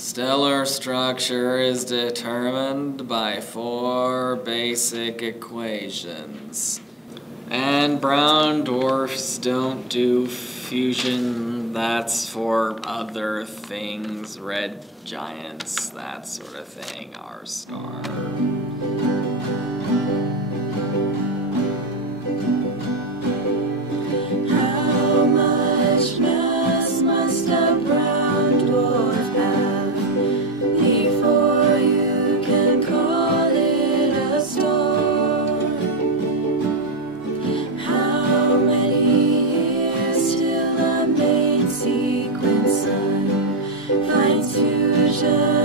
Stellar structure is determined by 4 basic equations. And brown dwarfs don't do fusion, that's for other things. Red giants, that sort of thing, our star. How much mass must a brown dwarf have before you can call it a star? How many years till the main sequence sun finds fusion?